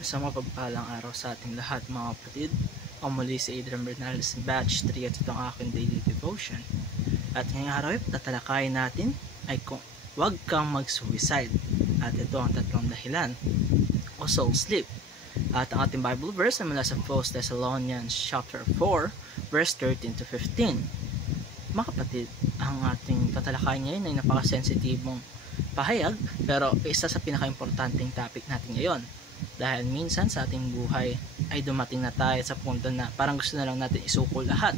Isang mapagpalang araw sa ating lahat mga kapatid. Ako muli si Adrian Bernales, batch 3 at itong aking daily devotion. At ngayong araw ay tatalakayin natin ay kung huwag kang mag-suicide. At ito ang tatlong dahilan o soul sleep. At ang ating Bible verse ay mula sa 1 Thessalonians chapter 4 verse 13 to 15. Mga kapatid, ang ating tatalakayin ngayon ay napakasensitibong pahayag pero isa sa pinaka-importanting topic natin ngayon. Dahil minsan sa ating buhay ay dumating na tayo sa punto na parang gusto na lang natin isuko lahat,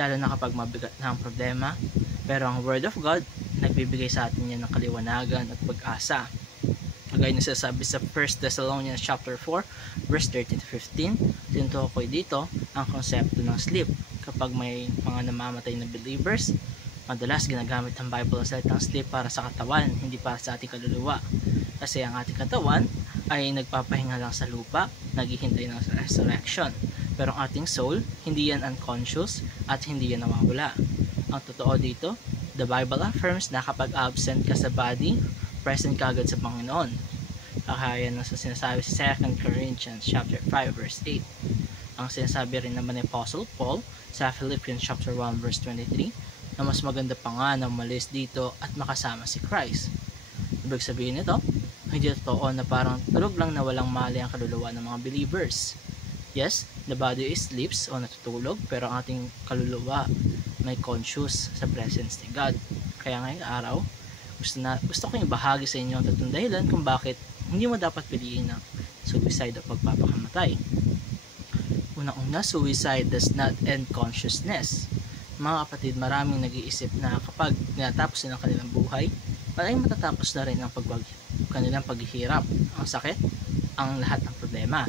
lalo na kapag mabigat na ang problema. Pero ang Word of God, nagbibigay sa atin yan ng kaliwanagan at pag-asa. Kagaya na sinasabi sa 1 Thessalonians chapter 4 verse 13 to 15, tinutukoy dito ang konsepto ng sleep. Kapag may mga namamatay na believers, madalas ginagamit ang Bible ang salitang sleep para sa katawan, hindi para sa ating kaluluwa. Kasi ang ating katawan ay nagpapahinga lang sa lupa, naghihintay ng resurrection. Pero ang ating soul, hindi yan unconscious at hindi yan nawawala. Ang totoo dito, the Bible affirms na kapag absent ka sa body, present ka agad sa Panginoon. Kaya na sa sinasabi sa 2 Corinthians chapter 5 verse 8. Ang sinasabi rin naman ni Apostle Paul sa Philippians chapter 1 verse 23 na mas maganda pa nga na umalis dito at makasama si Christ. Ibig sabihin nito, hindi totoo na parang tulog lang na walang mali ang kaluluwa ng mga believers. Yes, the body sleeps o natutulog, pero ang ating kaluluwa may conscious sa presence ni God. Kaya ngayong araw, gusto ko ibahagi sa inyo ang tatlong dahilan kung bakit hindi mo dapat piliin ang suicide o pagpapakamatay. Unang-una, suicide does not end consciousness. Mga kapatid, maraming nag-iisip na kapag natapos na ang kanilang buhay, ay matatapos na rin ang kanilang paghihirap, ang sakit, ang lahat ng problema.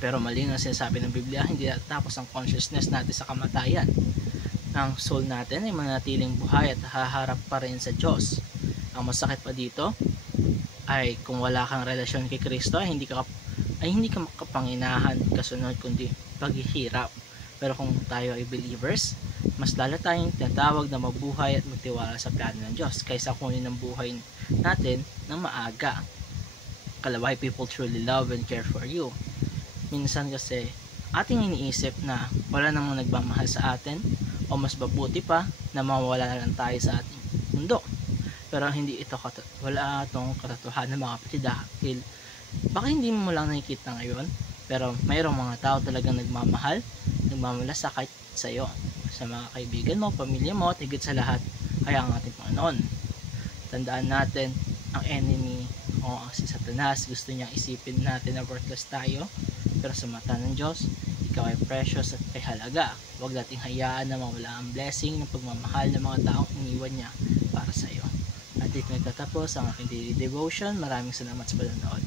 Pero mali ang sinasabi ng Biblia, hindi natapos ang consciousness natin sa kamatayan. Ang soul natin ay manatiling buhay at haharap pa rin sa Diyos. Ang masakit pa dito ay kung wala kang relasyon kay Kristo ay hindi ka makapanginahan kasunod kundi paghihirap. Pero kung tayo ay believers, mas lalo tayong tinatawag na mabuhay at magtiwala sa plano ng Diyos kaysa kunin ang buhay natin ng maaga. Why people truly love and care for you. Minsan kasi ating iniisip na wala namang nagmamahal sa atin o mas mabuti pa na mawala na lang tayo sa ating mundo. Pero hindi ito wala itong katotohanan mga kapatid, dahil baka hindi mo lang nakikita ngayon, pero mayroong mga tao talagang nagmamalasakit sa iyo, sa mga kaibigan mo, pamilya mo, at higit sa lahat ay ang ating Panginoon. Tandaan natin, ang enemy o si Satanas, gusto niyang isipin natin na worthless tayo, pero sa mata ng Diyos, ikaw ay precious at ay halaga. Huwag nating hayaan na mawala ang blessing ng pagmamahal ng mga taong iniwan niya para sa iyo. At dito nagtatapos ang aking daily devotion. Maraming salamat sa panonood.